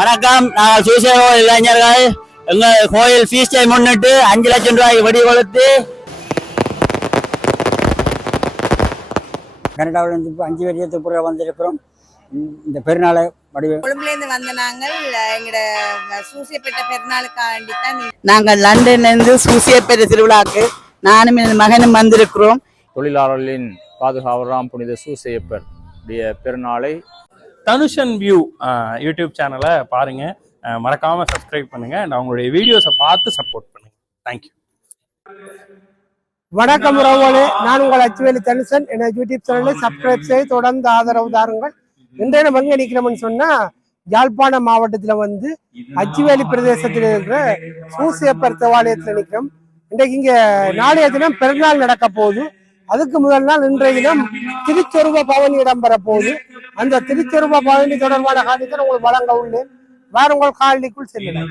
வணக்கம். நாங்கள் சுயசேவ இளைஞர்கள் எங்க கோயில் ஃபீஸ்டை முன்னிட்டு அஞ்சு லட்சம் ரூபாய் வெடி கொளுத்து கனடாவிலிருந்து இப்போ அஞ்சு வருஷத்துக்கு பிறகு வந்திருக்கிறோம். இந்த- பெருநாளை வடிவ கொழும்புலேருந்து வந்த நாங்கள் எங்களோட சூசியப்பேட்டை பெருநாளுக்காண்டி தான் நாங்கள் லண்டன்லேருந்து சூசியப்பேட்டை திருவிழாக்கு நானும் என் மகனும் வந்திருக்கிறோம். தொழிலாளர்களின் பாதுகாவலராம் புனித சூசையப்பர் உடைய பெருநாளை தனுஷன் வியூ யூடியூப் சேனலை பாருங்க. மறக்காமல் மறக்காம சப்ஸ்கிரைப் பண்ணுங்க. and அவங்களுடைய வீடியோஸை பார்த்து சப்போர்ட் பண்ணுங்க. தேங்க்யூ வணக்கம் உறவுகளே நான் உங்கள் அச்சுவேலி தனுசன் எனது யூடியூப் சேனலை சப்ஸ்கிரைப் செய்து தொடர்ந்து ஆதரவு தாருங்கள். இன்றைய நம்ம எங்க நிக்கிறோம்னு சொன்னா யாழ்ப்பாணம் மாவட்டத்தில் வந்து அச்சுவேலி பிரதேசத்தில் இருக்கிற சூசியப்பர் தேவாலயத்தில் நிற்கிறோம். இன்றைக்கு இங்கே நாளைய தினம் பிறந்தநாள் நடக்க போகுது. அதுக்கு முதல் நாள் இன்றைய தினம் திருச்சொருவ பவனி இடம்பெற போகுது அந்த திருச்சொருவ பவனி தொடர்பான காரியத்தை உங்களுக்கு வழங்க உள்ளேன். வேற உங்கள் காலனிக்குள் செல்லலாம்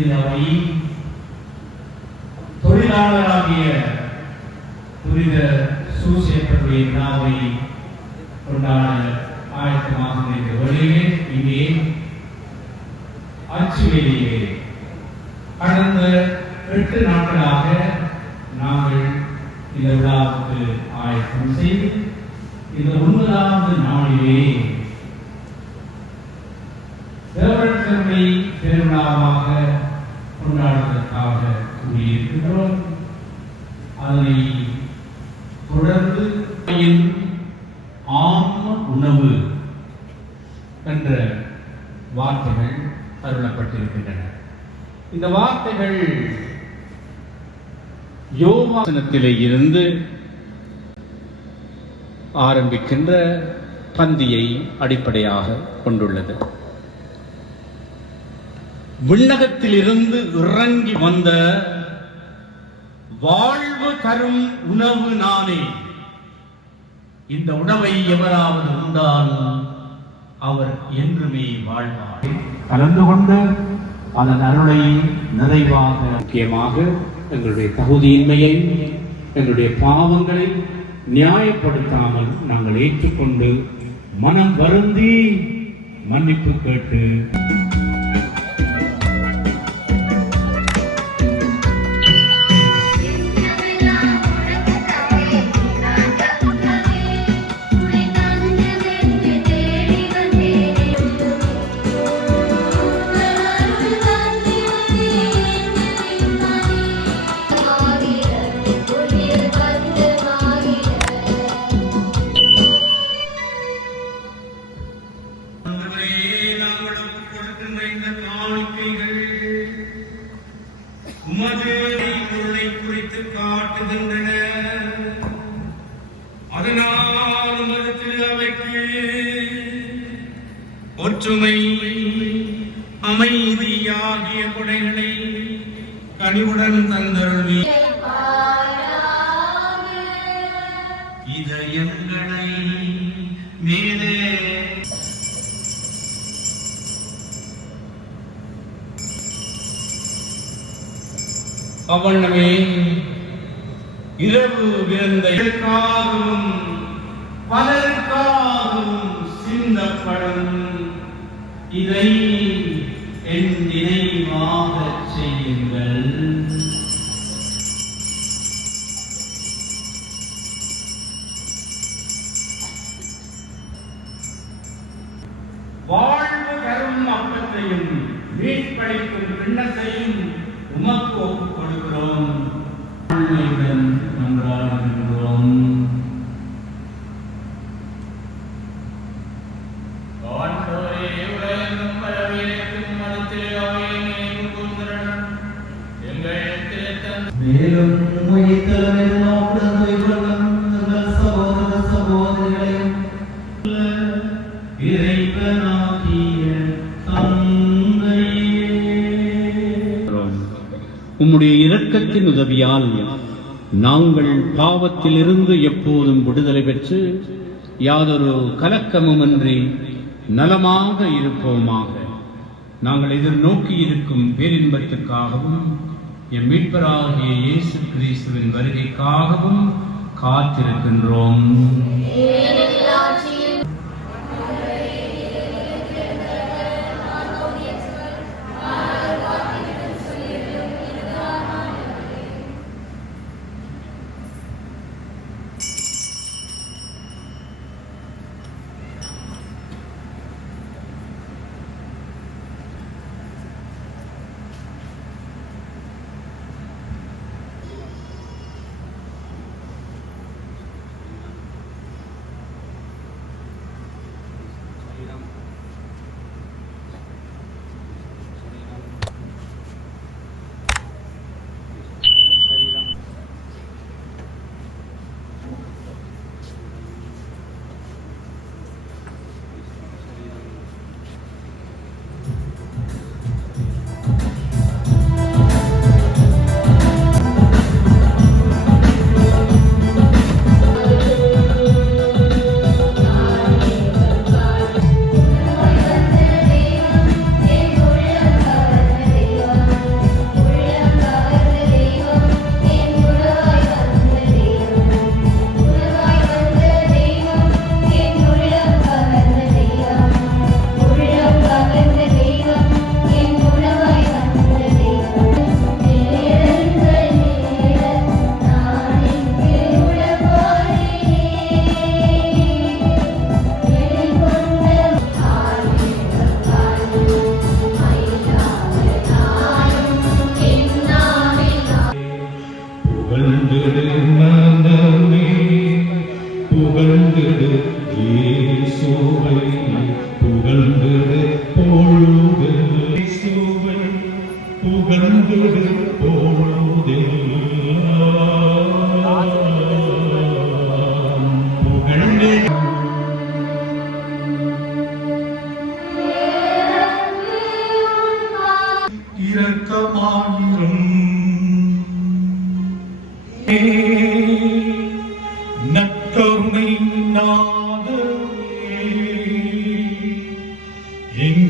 உலக திருவை தொழிலாளராகிய புனித சூசேப்பருடைய விழாவை கொண்டாட ஆயத்தமாக இருந்த வழியிலே இங்கே அச்சுவேலியிலே கடந்த எட்டு நாட்களாக நாங்கள் இந்த விழாவுக்கு ஆயத்தம் செய்து இந்த ஒன்பதாவது நாளிலே தேவரட்சனை பெருவிழாவாக கொண்டாடுவதற்காக கூறியிருக்கின்றோம். அதனை தொடர்ந்து ஆன்ம உணவு என்ற வார்த்தைகள் அருளப்பட்டிருக்கின்றன. இந்த வார்த்தைகள் யோகாசனத்திலே இருந்து ஆரம்பிக்கின்ற பந்தியை அடிப்படையாக கொண்டுள்ளது. விண்ணகத்திலிருந்து இறங்கி வந்த வாழ்வு தரும் உணவு நானே. இந்த உணவை எவராவது உண்டாலும் அவர் என்றுமே வாழ்வார். கலந்து கொண்டு அதன் அருளை நிறைவாக முக்கியமாக எங்களுடைய தகுதியின்மையை எங்களுடைய பாவங்களை நியாயப்படுத்தாமல் நாங்கள் ஏற்றுக்கொண்டு மனம் வருந்தி மன்னிப்பு கேட்டு தந்தருளி இதயங்களை மேலே. அவ்வண்ணமே இரவு விருந்தைக்காகவும் பலருக்காகவும் சிந்தப்படும் இதை உண்மையுடன் நன்றாடுகின்றோம் மேலும் உயிர்த்தலும் உம்முடைய இரக்கத்தின் உதவியால் நாங்கள் பாவத்திலிருந்து எப்போதும் விடுதலை பெற்று யாதொரு கலக்கமுமின்றி நலமாக இருப்போமாக. நாங்கள் எதிர்நோக்கி இருக்கும் பேரின்பத்துக்காகவும் எம் மீட்பராகிய இயேசு கிறிஸ்துவின் வருகைக்காகவும் காத்திருக்கின்றோம்.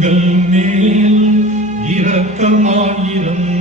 எங்கள் மேல் இரக்கமாயிரம்.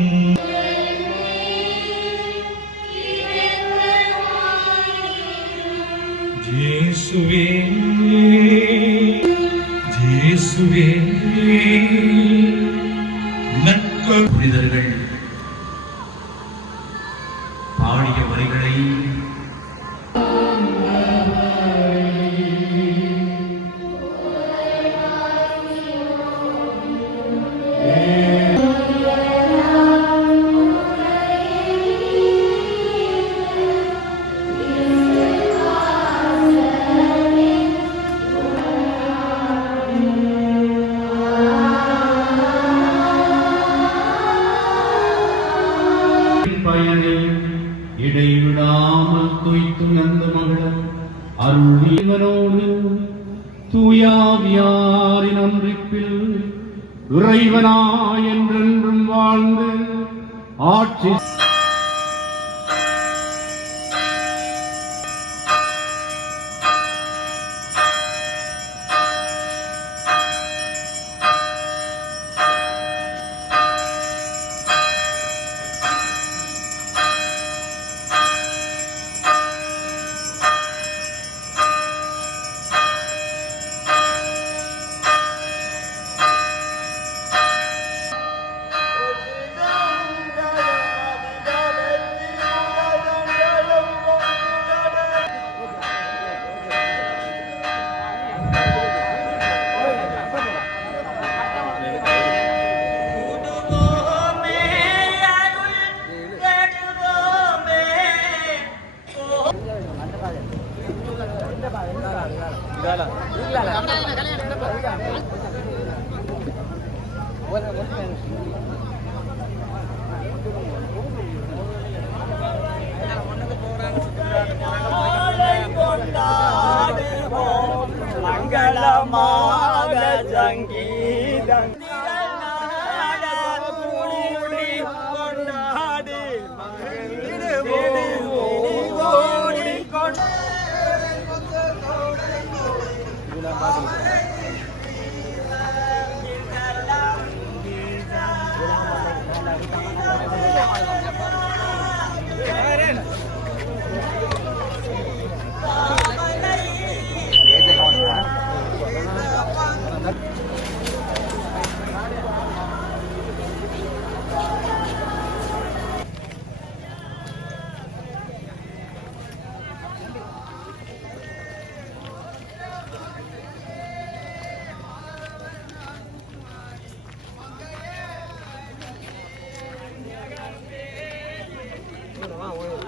啊，我有。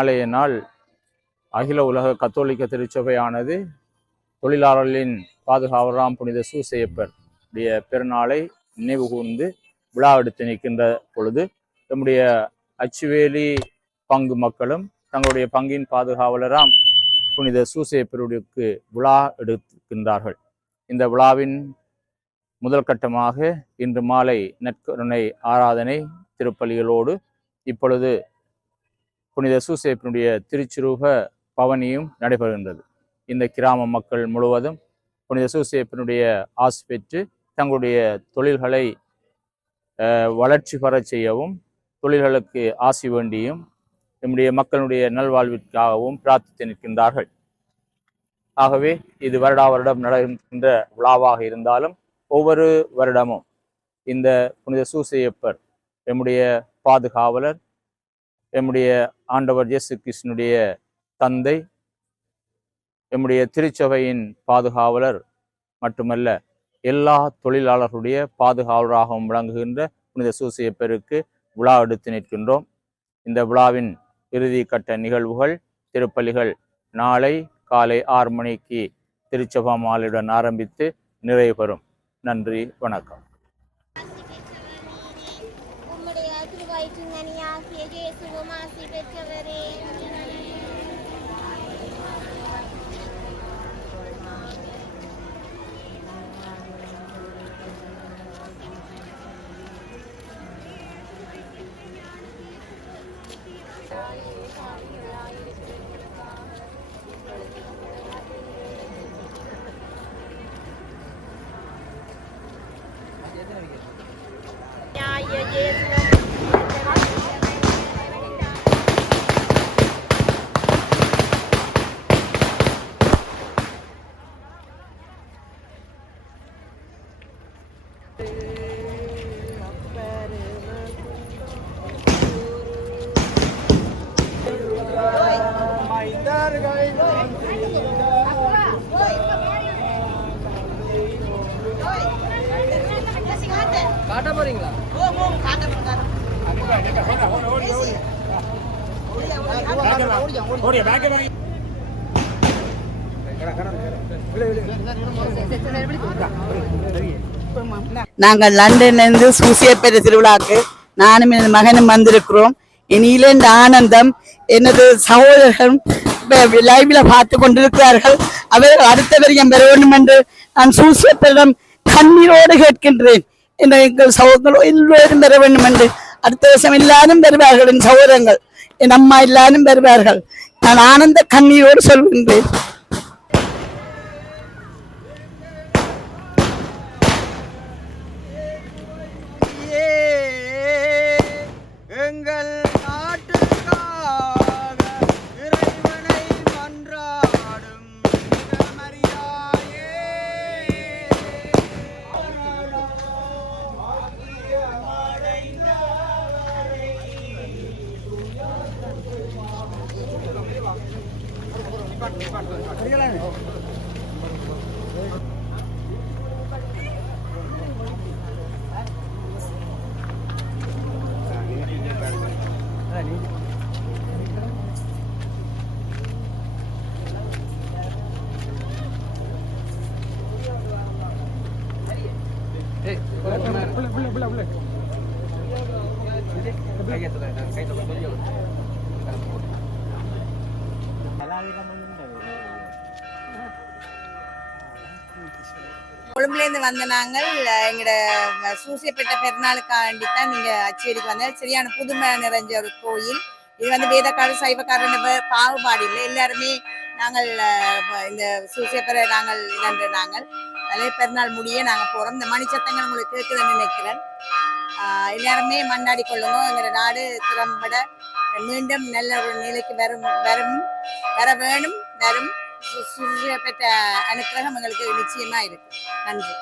நாளைய நாள் அகில உலக கத்தோலிக்க திருச்சபையானது தொழிலாளர்களின் பாதுகாவலராம் புனித சூசையப்பர் உடைய பெருநாளை நினைவு கூர்ந்து விழா எடுத்து நிற்கின்ற பொழுது நம்முடைய அச்சுவேலி பங்கு மக்களும் தங்களுடைய பங்கின் பாதுகாவலராம் புனித சூசையப்பருடையக்கு விழா எடுக்கின்றார்கள். இந்த விழாவின் முதல் கட்டமாக இன்று மாலை நற்கருணை ஆராதனை திருப்பலிகளோடு இப்பொழுது புனித சூசேப்பினுடைய திருச்சுரூப பவனியும் நடைபெறுகின்றது. இந்த கிராம மக்கள் முழுவதும் புனித சூசேப்பினுடைய ஆசி பெற்று தங்களுடைய தொழில்களை அஹ், வளர்ச்சி பெறச் செய்யவும் தொழில்களுக்கு ஆசி வேண்டியும் நம்முடைய மக்களுடைய நல்வாழ்விற்காகவும் பிரார்த்தித்து நிற்கின்றார்கள். ஆகவே இது வருடா வருடம் நடக்கின்ற விழாவாக இருந்தாலும் ஒவ்வொரு வருடமும் இந்த புனித சூசையப்பர் நம்முடைய பாதுகாவலர் எம்முடைய ஆண்டவர் இயேசு கிருஷ்ணனுடைய தந்தை எம்முடைய திருச்சபையின் பாதுகாவலர் மட்டுமல்ல எல்லா தொழிலாளர்களுடைய பாதுகாவலராகவும் விளங்குகின்ற புனித சூசையப்பருக்கு விழா எடுத்து நிற்கின்றோம். இந்த விழாவின் இறுதி கட்ட நிகழ்வுகள் திருப்பலிகள் நாளை காலை ஆறு மணிக்கு திருச்சபா மாலையுடன் ஆரம்பித்து நிறைவு பெறும் நன்றி வணக்கம். நாங்கள் லண்டன்லேருந்து சூசியப்பேட்டை திருவிழாக்கு நானும் எனது மகனும் வந்திருக்கிறோம். இனியில இந்த ஆனந்தம் எனது சகோதரர்கள் லைவ்ல பார்த்து கொண்டிருக்கிறார்கள். அவர் அடுத்த வரையும் பெற வேண்டும் என்று நான் சூசியப்பேரிடம் கண்ணீரோடு கேட்கின்றேன். என்ற எங்கள் சகோதரர்கள் எல்லோரும் பெற வேண்டும் என்று. அடுத்த வருஷம் எல்லாரும் பெறுவார்கள் என் சகோதரங்கள் என் அம்மா எல்லாரும் பெறுவார்கள். நான் ஆனந்த கண்ணீரோடு சொல்கின்றேன். கொழும்புலேருந்து வந்த நாங்கள் எங்களோட சூசியப்பட்ட பெருநாளுக்காண்டி தான் நீங்கள் அச்சுவேலிக்கு வந்தேன் சரியான புதுமை நிறைஞ்ச ஒரு கோயில். இது வந்து வேதக்கார சைவக்காரன் பாகுபாடு இல்லை. எல்லாருமே நாங்கள் இந்த சூசியப்பரை நாங்கள் இதன்று நாங்கள். அதே பெருநாள் முடிய நாங்கள் போகிறோம் இந்த மணிச்சத்தங்கள் உங்களுக்கு கேட்குதுன்னு நினைக்கிறேன். எல்லாருமே மண்டாடி கொள்ளுங்க. எங்களோட நாடு திறம்பட மீண்டும் நல்ல ஒரு நிலைக்கு வரும் வரும் வர வேணும் வரும். சு- அனுக்கிரகம் எங்களுக்கு நிச்சயமா இருக்கு. நன்றி.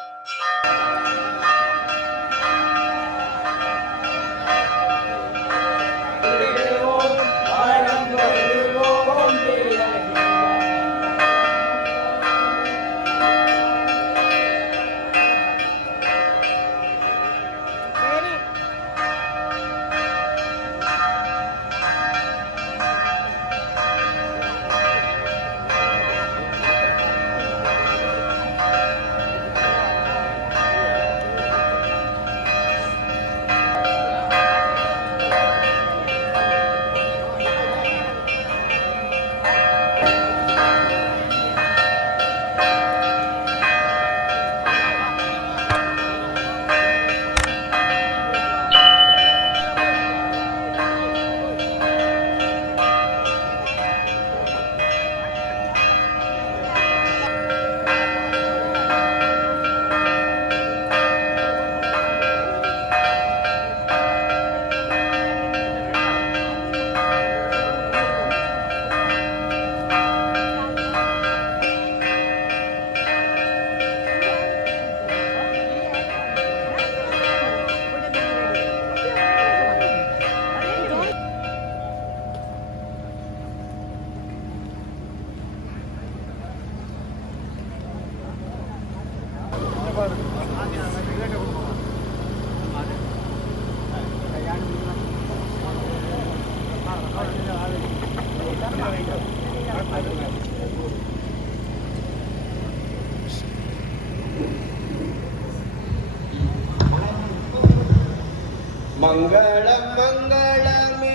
மங்களம் மங்களமே.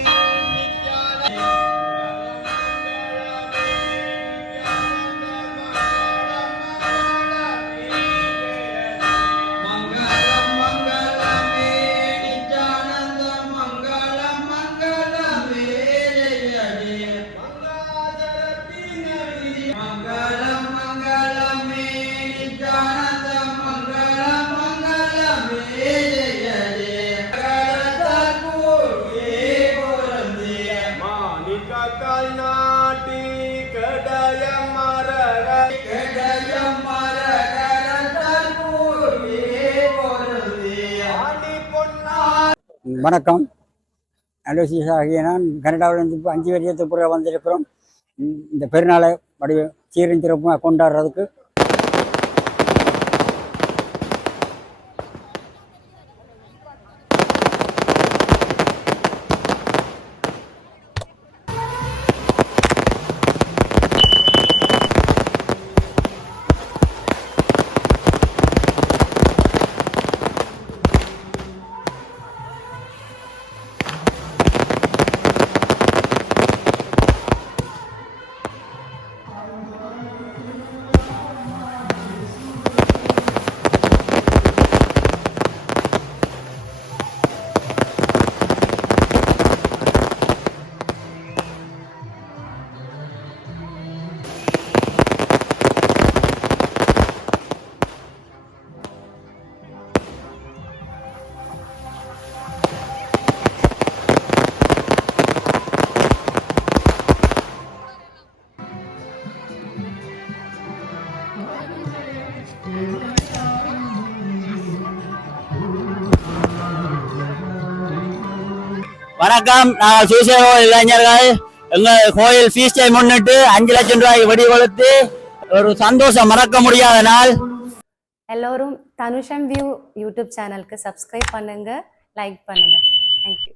வணக்கம். அலோசிஸ் ஆகிய நான் கனடாவிலிருந்து இப்போ அஞ்சு வருஷத்துக்கு பிறகு வந்திருக்கிறோம். இந்த பெருநாளை வடிவ சீரும் சிறப்புமாக கொண்டாடுறதுக்கு வணக்கம். நாங்கள் சுயசேவ இளைஞர்கள். எங்கள் கோயில் ஃபீஸ்டை முன்னிட்டு அஞ்சு லட்சம் ரூபாய் வெடி கொளுத்து ஒரு சந்தோஷம் மறக்க முடியாத நாள். எல்லோரும் தனுஷம் வியூ யூடியூப் சேனலுக்கு சப்ஸ்கிரைப் பண்ணுங்க லைக் பண்ணுங்க. Thank you